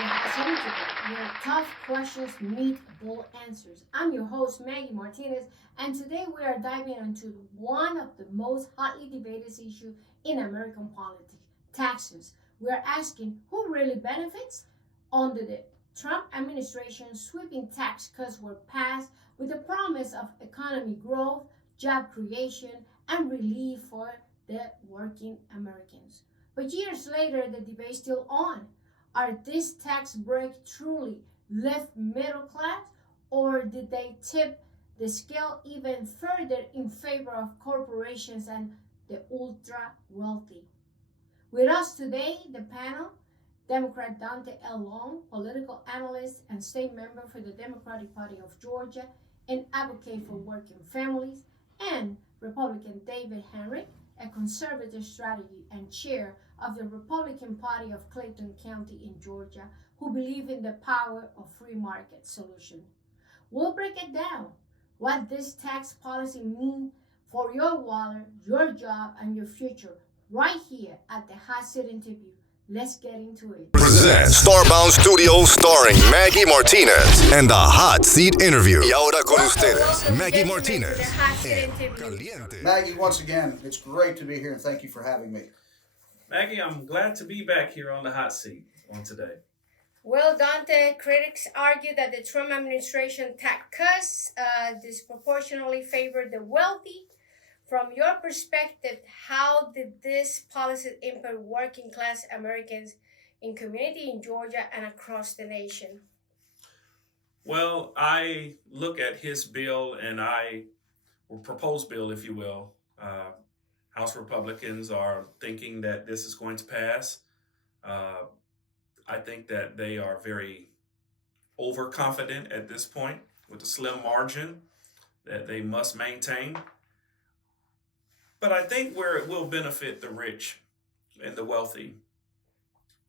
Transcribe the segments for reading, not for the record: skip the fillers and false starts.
Hot Seat, where tough questions meet bold answers. I'm your host, Maggy Martinez, and today we are diving into one of the most hotly debated issues in American politics, taxes. We are asking who really benefits. Under the Trump administration, sweeping tax cuts were passed with the promise of economic growth, job creation, and relief for the working Americans. But years later, the debate is still on. Are this tax break truly lift middle class, or did they tip the scale even further in favor of corporations and the ultra wealthy? With us today, the panel, Democrat Daunta A, political analyst and state member for the Democratic Party of Georgia and advocate for working families, and Republican David Hamrick, a conservative strategist and chair of the Republican Party of Clayton County in Georgia, who believe in the power of free market solution. We'll break it down, what this tax policy means for your wallet, your job, and your future, right here at the Hot Seat interview. Let's get into it. Present Starbound Studios starring Maggy Martinez and the Hot Seat Interview. Y ahora con ustedes, Maggy Martinez. Caliente. Maggy, once again, it's great to be here and thank you for having me. Maggy, I'm glad to be back here on the hot seat on today. Well, Daunta, critics argue that the Trump administration tax cuts disproportionately favor the wealthy. From your perspective, how did this policy impact working class Americans in community in Georgia and across the nation? Well, I look at his bill or proposed bill, if you will. House Republicans are thinking that this is going to pass. I think that they are very overconfident at this point with the slim margin that they must maintain. But I think where it will benefit the rich and the wealthy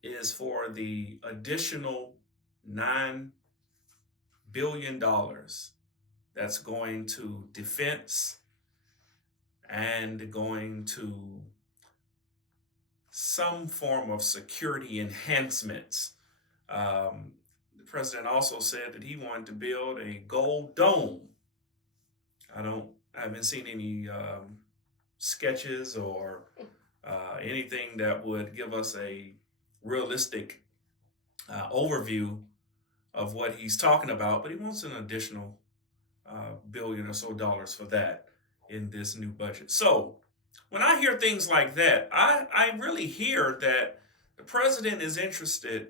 is for the additional $9 billion that's going to defense and going to some form of security enhancements. The president also said that he wanted to build a gold dome. I haven't seen any sketches or anything that would give us a realistic overview of what he's talking about, but he wants an additional billion or so dollars for that in this new budget. So when I hear things like that, I really hear that the president is interested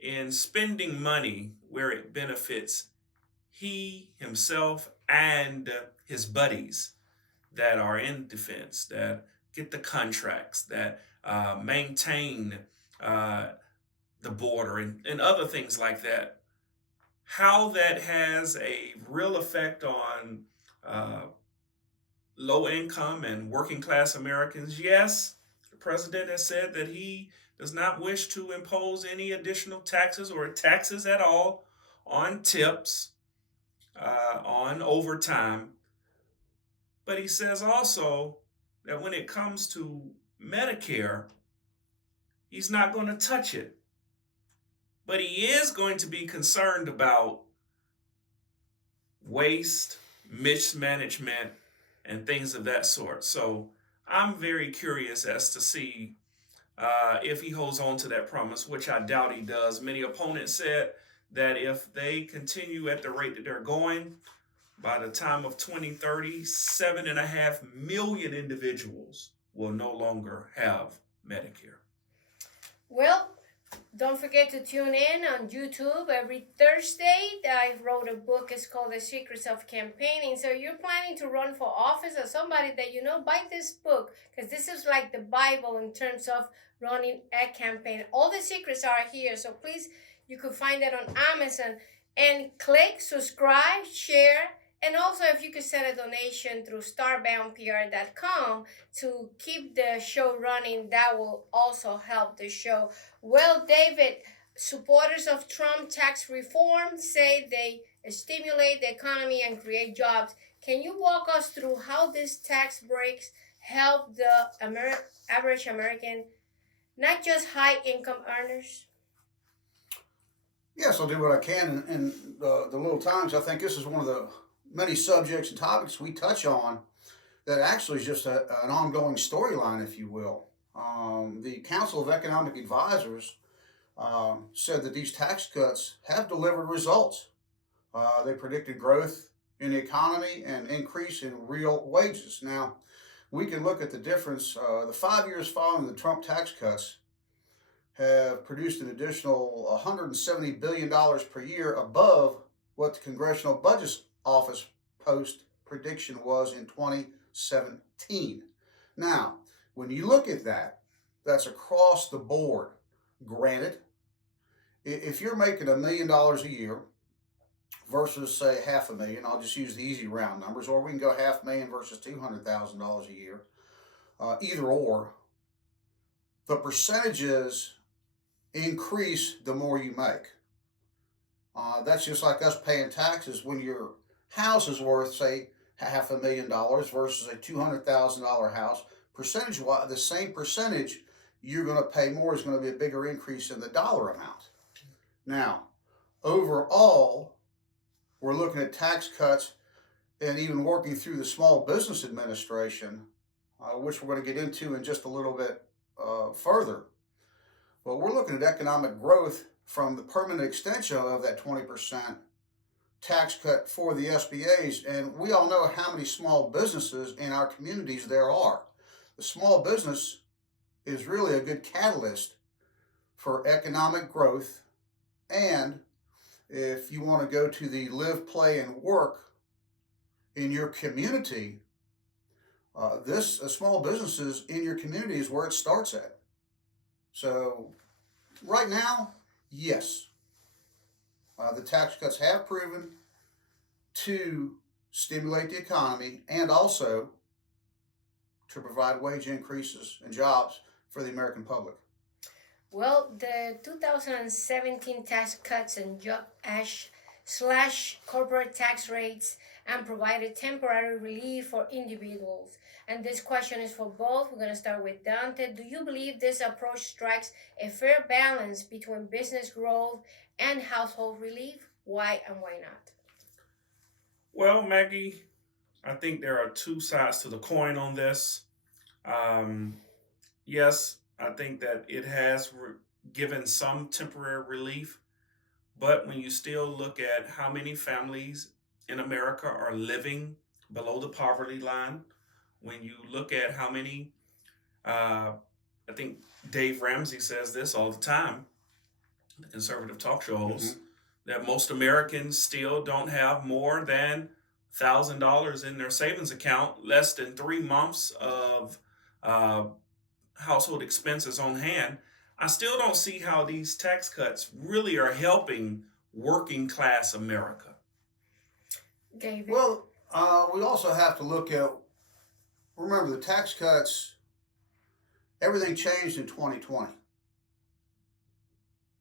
in spending money where it benefits he, himself, and his buddies that are in defense, that get the contracts, that maintain the border and other things like that. How that has a real effect on low income and working class Americans, yes, the president has said that he does not wish to impose any additional taxes or taxes at all on tips, on overtime. But he says also that when it comes to Medicare, he's not going to touch it. But he is going to be concerned about waste, mismanagement, and things of that sort. So I'm very curious as to see if he holds on to that promise, which I doubt he does. Many opponents said that if they continue at the rate that they're going, by the time of 2030, 7.5 million individuals will no longer have Medicare. Well, don't forget to tune in on YouTube every Thursday. I wrote a book. It's called The Secrets of Campaigning. So you're planning to run for office or somebody that you know, buy this book, because this is like the Bible in terms of running a campaign. All the secrets are here. So please, you could find it on Amazon. And click, subscribe, share. And also, if you could send a donation through starboundpr.com to keep the show running, that will also help the show. Well, David, supporters of Trump tax reform say they stimulate the economy and create jobs. Can you walk us through how these tax breaks help the average American, not just high-income earners? Yes, I'll do what I can in the little times. I think this is one of the many subjects and topics we touch on that actually is just an ongoing storyline, if you will. The Council of Economic Advisors said that these tax cuts have delivered results. They predicted growth in the economy and increase in real wages. Now, we can look at the difference. The 5 years following the Trump tax cuts have produced an additional $170 billion per year above what the Congressional Budget Office post prediction was in 2017. Now, when you look at that, that's across the board. Granted, if you're making $1 million a year versus say $500,000, I'll just use the easy round numbers, or we can go $500,000 versus $200,000 a year. Either or, the percentages increase the more you make. That's just like us paying taxes. When your house is worth, say, $500,000 versus a $200,000 house, percentage-wise, the same percentage you're going to pay more is going to be a bigger increase in the dollar amount. Now, overall, we're looking at tax cuts and even working through the Small Business Administration, which we're going to get into in just a little bit further. But we're looking at economic growth from the permanent extension of that 20% tax cut for the SBAs. And we all know how many small businesses in our communities there are. The small business is really a good catalyst for economic growth. And if you want to go to the live, play, and work in your community, small businesses in your community is where it starts at. So right now, yes, the tax cuts have proven to stimulate the economy and also to provide wage increases and jobs for the American public. Well, the 2017 tax cuts and slash corporate tax rates and provided temporary relief for individuals. And this question is for both. We're going to start with Daunta. Do you believe this approach strikes a fair balance between business growth and household relief? Why and why not? Well, Maggie, I think there are two sides to the coin on this. Yes, I think that it has given some temporary relief, but when you still look at how many families in America are living below the poverty line, when you look at how many, I think Dave Ramsey says this all the time, the conservative talk show host, that most Americans still don't have more than $1,000 in their savings account, less than 3 months of household expenses on hand. I still don't see how these tax cuts really are helping working class America. David? Well, we also have to look at, remember the tax cuts, everything changed in 2020.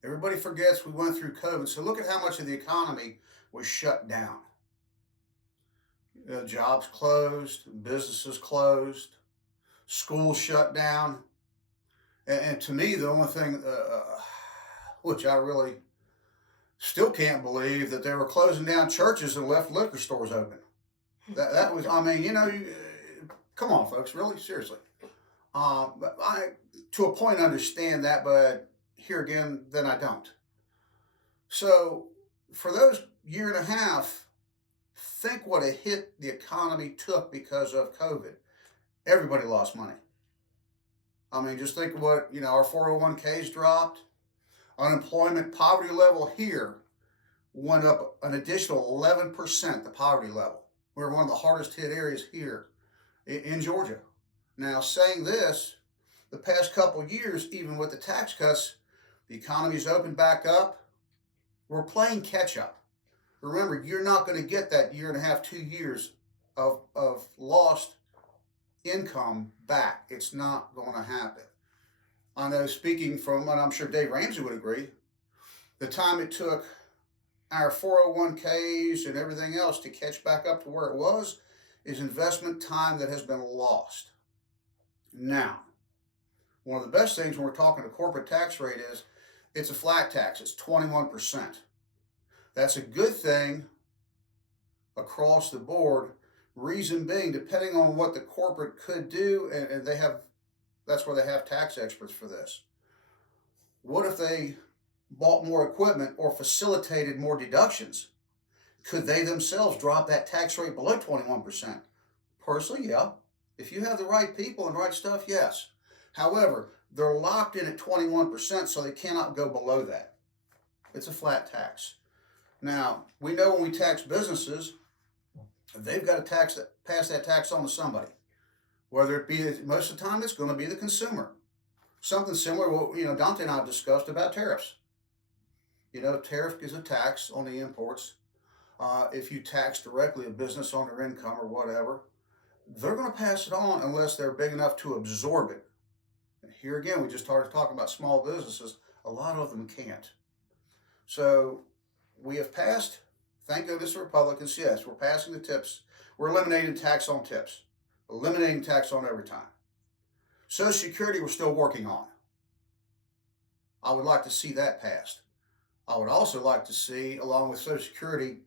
Everybody forgets we went through COVID. So look at how much of the economy was shut down. Jobs closed, businesses closed, schools shut down. And to me, the only thing which I really still can't believe, that they were closing down churches and left liquor stores open. That was, I mean, come on, folks, really, seriously. But I, to a point, understand that, but here again, then I don't. So for those year and a half, think what a hit the economy took because of COVID. Everybody lost money. I mean, just think of what, our 401ks dropped. Unemployment, poverty level here went up an additional 11%, the poverty level. We're one of the hardest hit areas here in Georgia. Now, saying this, the past couple of years, even with the tax cuts, the economy's opened back up. We're playing catch up. Remember, you're not going to get that year and a half, 2 years of lost income back. It's not going to happen. I know, speaking from, and I'm sure Dave Ramsey would agree, the time it took our 401ks and everything else to catch back up to where it was is investment time that has been lost. Now, one of the best things when we're talking a corporate tax rate is it's a flat tax. It's 21%. That's a good thing across the board. Reason being, depending on what the corporate could do, and that's where they have tax experts for this. What if they bought more equipment or facilitated more deductions? Could they themselves drop that tax rate below 21%? Personally, yeah. If you have the right people and right stuff, yes. However, they're locked in at 21%, so they cannot go below that. It's a flat tax. Now, we know when we tax businesses, they've got to pass that tax on to somebody. Whether it be, most of the time, it's going to be the consumer. Something similar to what Daunta and I have discussed about tariffs. Tariff is a tax on the imports. If you tax directly a business on their income or whatever, they're going to pass it on unless they're big enough to absorb it. And here again, we just started talking about small businesses. A lot of them can't. So we have passed, thank goodness the Republicans, yes, we're passing the tips. We're eliminating tax on tips, eliminating tax on overtime. Social Security we're still working on. I would like to see that passed. I would also like to see, along with Social Security,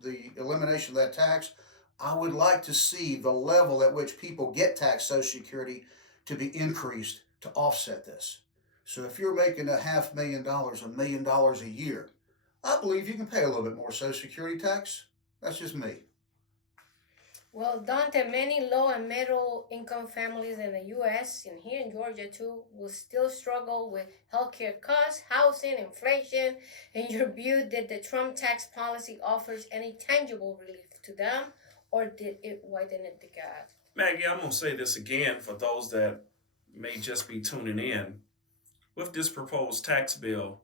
the elimination of that tax. I would like to see the level at which people get taxed Social Security to be increased to offset this. So if you're making $500,000, $1 million a year, I believe you can pay a little bit more Social Security tax. That's just me. Well, Daunta, many low and middle income families in the U.S. and here in Georgia too will still struggle with healthcare costs, housing, inflation. In your view, did the Trump tax policy offers any tangible relief to them, or did it widen the gap? Maggie, I'm going to say this again for those that may just be tuning in. With this proposed tax bill,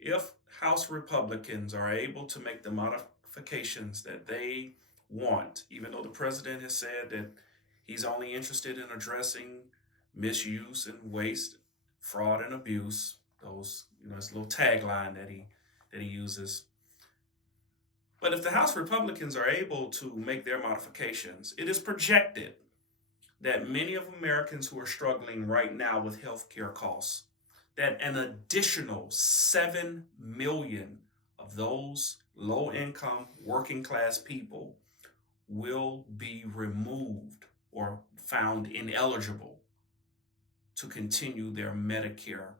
if House Republicans are able to make the modifications that they want, even though the president has said that he's only interested in addressing misuse and waste, fraud and abuse, those, it's a little tagline that he uses. But if the House Republicans are able to make their modifications, it is projected that many of Americans who are struggling right now with health care costs, that an additional 7 million of those low-income, working-class people will be removed or found ineligible to continue their Medicare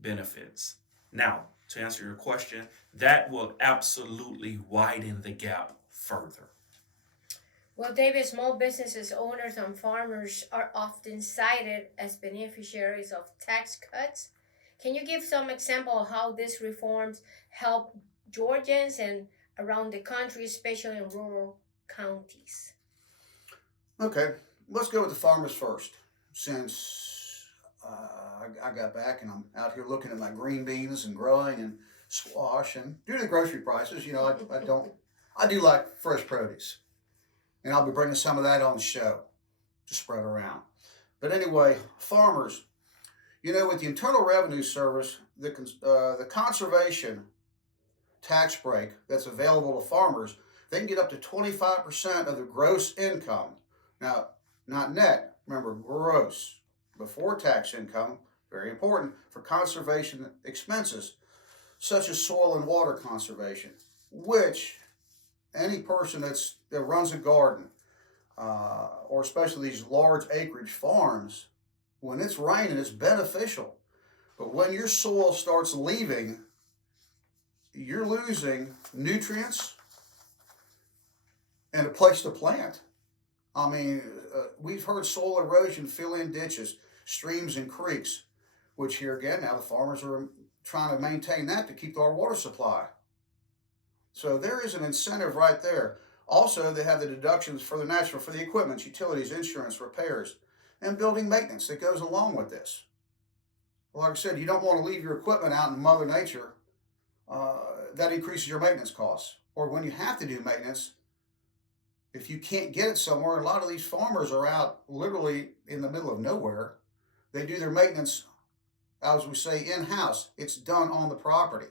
benefits. Now, to answer your question, that will absolutely widen the gap further. Well, David, small businesses, owners, and farmers are often cited as beneficiaries of tax cuts. Can you give some example of how these reforms help Georgians and around the country, especially in rural counties? Okay, let's go with the farmers first. Since I got back and I'm out here looking at my green beans and growing and squash, and due to the grocery prices, I do like fresh produce. And I'll be bringing some of that on the show to spread around. But anyway, farmers, with the Internal Revenue Service, the conservation tax break that's available to farmers, they can get up to 25% of their gross income. Now, not net, remember, gross, before tax income, very important for conservation expenses, such as soil and water conservation, which any person that runs a garden, or especially these large acreage farms, when it's raining, it's beneficial. But when your soil starts leaving, you're losing nutrients and a place to plant. I mean, we've heard soil erosion fill in ditches, streams, and creeks, which here again, now the farmers are trying to maintain that to keep our water supply. So there is an incentive right there. Also, they have the deductions for the equipment, utilities, insurance, repairs, and building maintenance that goes along with this. Like I said, you don't want to leave your equipment out in Mother Nature. That increases your maintenance costs. Or when you have to do maintenance, if you can't get it somewhere, a lot of these farmers are out literally in the middle of nowhere. They do their maintenance, as we say, in-house. It's done on the property.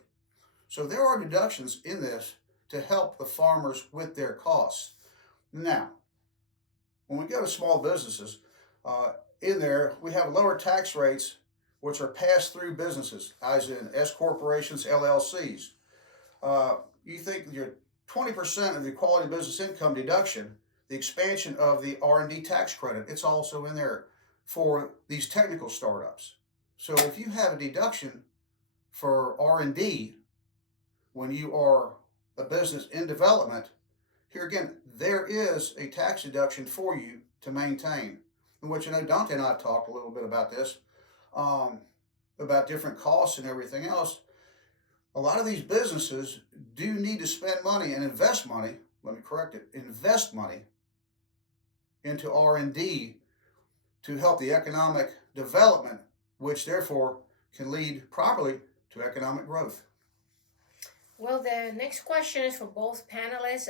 So there are deductions in this to help the farmers with their costs. Now, when we go to small businesses, in there we have lower tax rates which are pass-through businesses, as in S corporations, LLCs. You think your 20% of the quality business income deduction, the expansion of the R&D tax credit, it's also in there for these technical startups. So if you have a deduction for R&D when you are a business in development, here again, there is a tax deduction for you to maintain. In which, Daunta and I talked a little bit about this, about different costs and everything else. A lot of these businesses do need to spend money and invest money, let me correct it, invest money into R&D to help the economic development, which therefore can lead properly to economic growth. Well, the next question is for both panelists.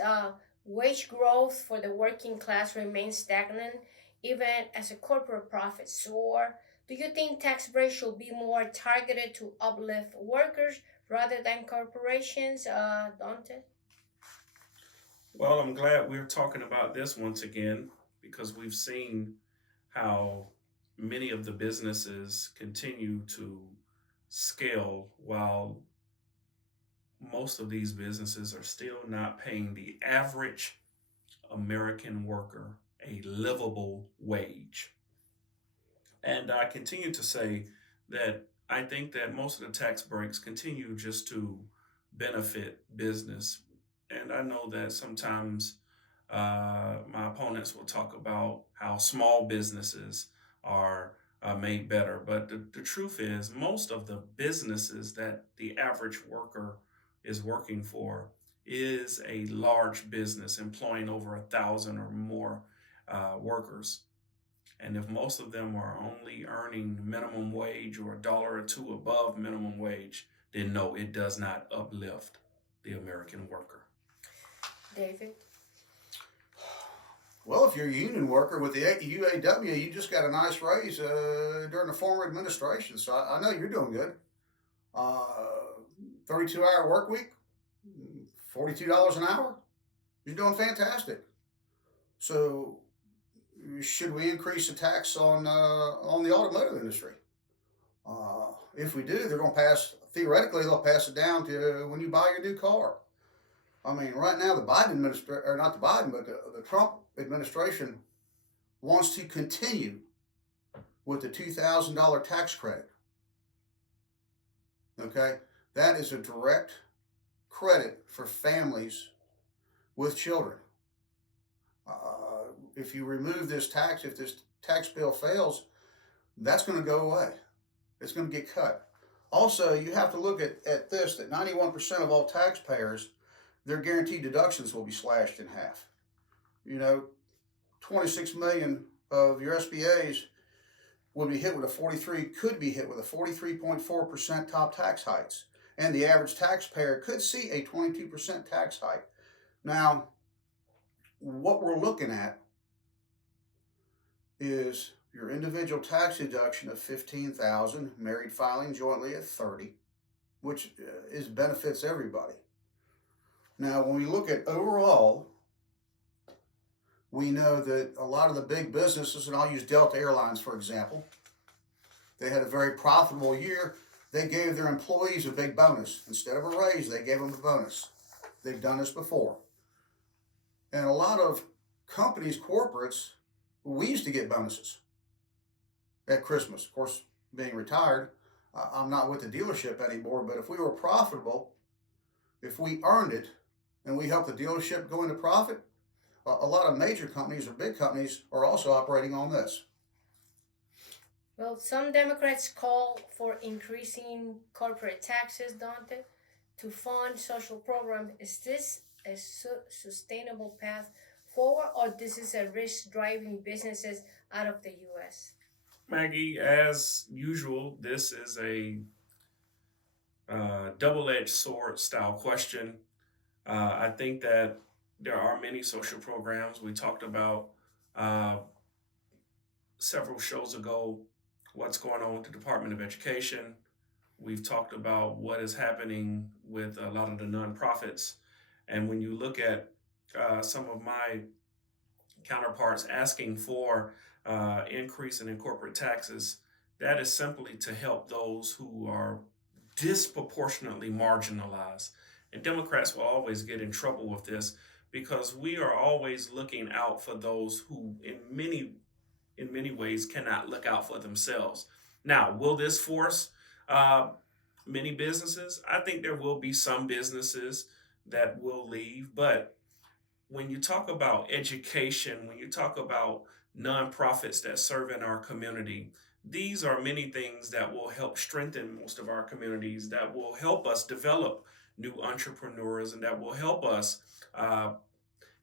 Wage growth for the working class remains stagnant even as a corporate profits soar. Do you think tax breaks should be more targeted to uplift workers rather than corporations, Daunta? Well, I'm glad we're talking about this once again because we've seen how many of the businesses continue to scale while most of these businesses are still not paying the average American worker a livable wage. And I continue to say that I think that most of the tax breaks continue just to benefit business. And I know that sometimes my opponents will talk about how small businesses are made better. But the truth is, most of the businesses that the average worker is working for is a large business employing over 1,000 or more workers. And if most of them are only earning minimum wage or $1 or $2 above minimum wage, then no, it does not uplift the American worker. David? Well, if you're a union worker with the UAW, you just got a nice raise during the former administration, so I know you're doing good. 32-hour work week, $42 an hour. You're doing fantastic. So, should we increase the tax on the automotive industry? If we do, they're going to theoretically, they'll pass it down to when you buy your new car. I mean, right now, the Biden administration, or not the Biden, but the Trump administration wants to continue with the $2,000 tax credit. Okay? That is a direct credit for families with children. If you remove this tax, if this tax bill fails, that's going to go away. It's going to get cut. Also, you have to look at this, that 91% of all taxpayers, their guaranteed deductions will be slashed in half. 26 million of your SBAs will be hit with could be hit with a 43.4% top tax hikes. And the average taxpayer could see a 22% tax hike. Now, what we're looking at is your individual tax deduction of $15,000, married filing jointly at $30,000, which benefits everybody. Now, when we look at overall, we know that a lot of the big businesses, and I'll use Delta Airlines for example, they had a very profitable year. They gave their employees a big bonus. Instead of a raise, they gave them a bonus. They've done this before. And a lot of companies, corporates, we used to get bonuses at Christmas. Of course, being retired, I'm not with the dealership anymore, but if we were profitable, if we earned it, and we helped the dealership go into profit, a lot of major companies or big companies are also operating on this. Well, some Democrats call for increasing corporate taxes, Daunta, to fund social programs. Is this a sustainable path forward, or this is a risk driving businesses out of the U.S.? Maggie, as usual, this is a double-edged sword style question. I think that there are many social programs. We talked about several shows ago what's going on with the Department of Education. We've talked about what is happening with a lot of the nonprofits. And when you look at some of my counterparts asking for increase in corporate taxes, that is simply to help those who are disproportionately marginalized. And Democrats will always get in trouble with this because we are always looking out for those who, in many ways, cannot look out for themselves. Now, will this force uh, many businesses? I think there will be some businesses that will leave, but when you talk about education, when you talk about nonprofits that serve in our community, these are many things that will help strengthen most of our communities, that will help us develop new entrepreneurs, and that will help us uh,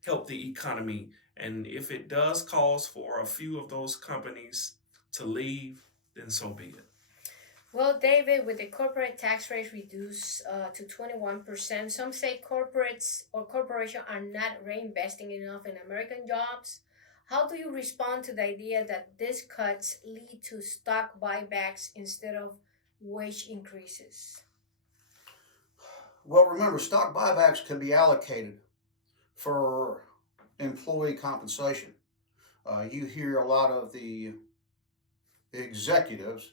help the economy. And if it does cause for a few of those companies to leave, then so be it. Well, David, with the corporate tax rate reduced to 21%, some say corporates or corporations are not reinvesting enough in American jobs. How do you respond to the idea that these cuts lead to stock buybacks instead of wage increases? Well, remember, stock buybacks can be allocated for employee compensation. You hear a lot of the executives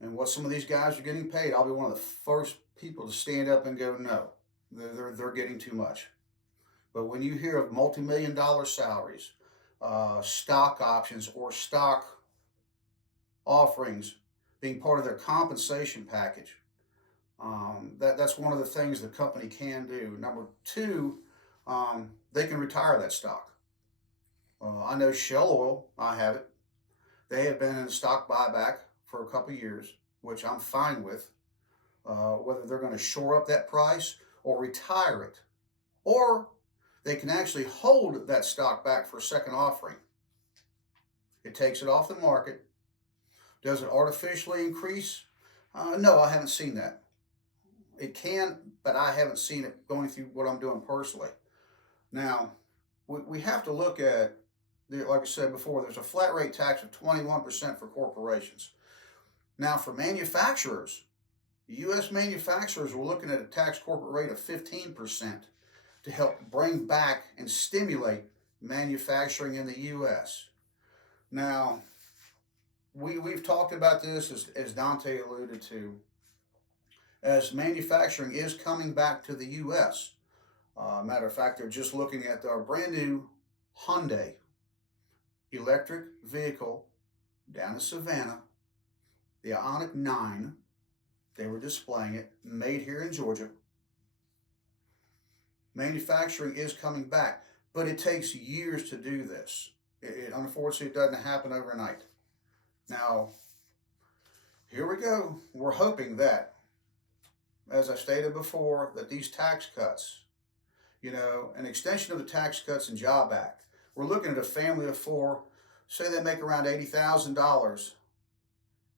and what some of these guys are getting paid. I'll be one of the first people to stand up and go, no, they're getting too much. But when you hear of multi-million dollar salaries, stock options, or stock offerings being part of their compensation package, that's one of the things the company can do. Number two, they can retire that stock. I know Shell Oil, I have it. They have been in a stock buyback for a couple of years, which I'm fine with. Whether they're going to shore up that price or retire it, or they can actually hold that stock back for a second offering. It takes it off the market. Does it artificially increase? No, I haven't seen that. It can, but I haven't seen it going through what I'm doing personally. Now, we have to look at, like I said before, there's a flat rate tax of 21% for corporations. Now, for manufacturers, U.S. manufacturers, we're looking at a tax corporate rate of 15% to help bring back and stimulate manufacturing in the U.S. Now, we've talked about this, as Daunta alluded to, as manufacturing is coming back to the U.S. Matter of fact, they're just looking at our brand new Hyundai electric vehicle down in Savannah, the Ioniq 9. They were displaying it, made here in Georgia. Manufacturing is coming back, but it takes years to do this. It unfortunately doesn't happen overnight. Now, here we go. We're hoping that, as I stated before, that these tax cuts, an extension of the Tax Cuts and Job Act, we're looking at a family of four, say they make around $80,000.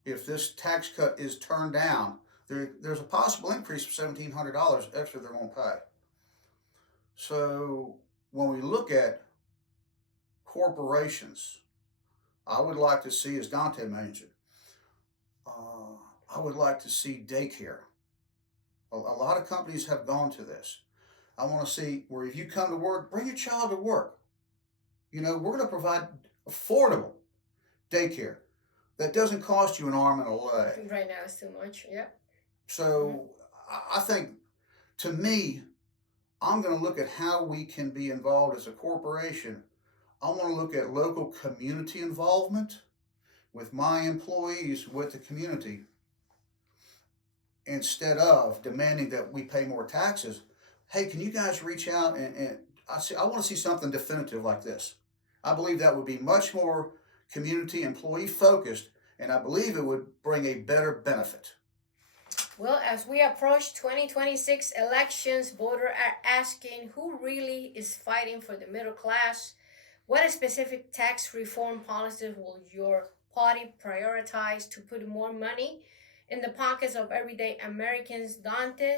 If this tax cut is turned down, there's a possible increase of $1,700 extra they're going to pay. So when we look at corporations, I would like to see, as Daunta mentioned, I would like to see daycare. A lot of companies have gone to this. I want to see where if you come to work, bring your child to work. We're going to provide affordable daycare that doesn't cost you an arm and a leg. Right now it's too much, yeah. So I think, to me, I'm going to look at how we can be involved as a corporation. I want to look at local community involvement with my employees, with the community, instead of demanding that we pay more taxes. Hey, can you guys reach out and I want to see something definitive like this. I believe that would be much more community employee focused, and I believe it would bring a better benefit. Well, as we approach 2026 elections, voters are asking who really is fighting for the middle class. What specific tax reform policies will your party prioritize to put more money in the pockets of everyday Americans? Daunta?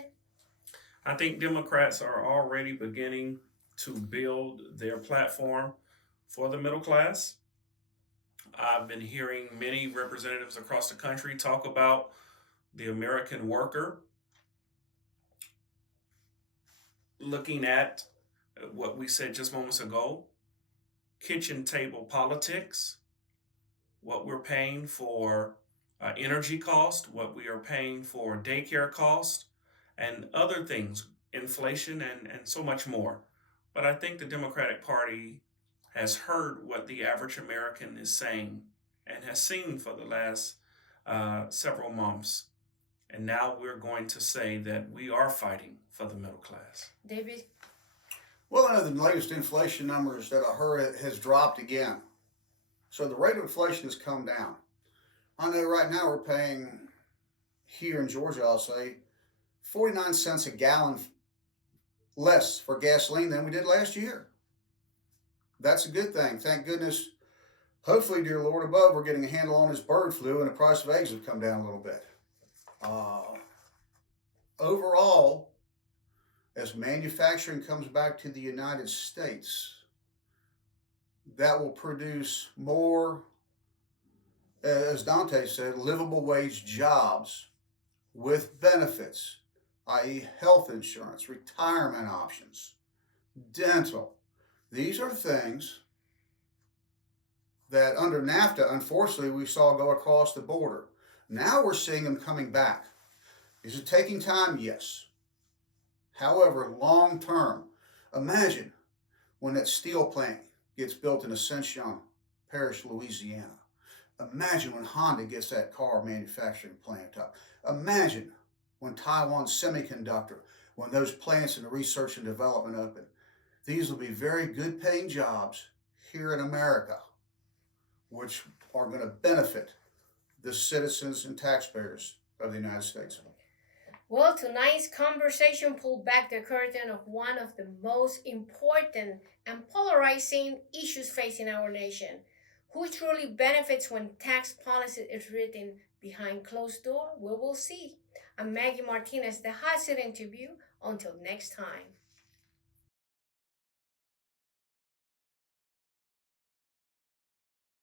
I think Democrats are already beginning to build their platform for the middle class. I've been hearing many representatives across the country talk about the American worker, looking at what we said just moments ago, kitchen table politics, what we're paying for energy cost, what we are paying for daycare cost, and other things, inflation, and so much more. But I think the Democratic Party has heard what the average American is saying and has seen for the last several months. And now we're going to say that we are fighting for the middle class. David? Well, I know the latest inflation numbers that I heard has dropped again. So the rate of inflation has come down. I know right now we're paying, here in Georgia, I'll say, 49 cents a gallon less for gasoline than we did last year. That's a good thing. Thank goodness. Hopefully, dear Lord above, we're getting a handle on this bird flu and the price of eggs have come down a little bit. Overall, as manufacturing comes back to the United States, that will produce more, as Daunta said, livable wage jobs with benefits, i.e. health insurance, retirement options, dental. These are things that under NAFTA, unfortunately, we saw go across the border. Now we're seeing them coming back. Is it taking time? Yes. However, long term, imagine when that steel plant gets built in Ascension Parish, Louisiana. Imagine when Honda gets that car manufacturing plant up. Imagine when Taiwan Semiconductor, when those plants in the research and development open. These will be very good paying jobs here in America, which are going to benefit the citizens and taxpayers of the United States. Well, tonight's conversation pulled back the curtain of one of the most important and polarizing issues facing our nation. Who truly benefits when tax policy is written behind closed doors? We will see. I'm Maggy Martinez, the Hot Seat Interview. Until next time.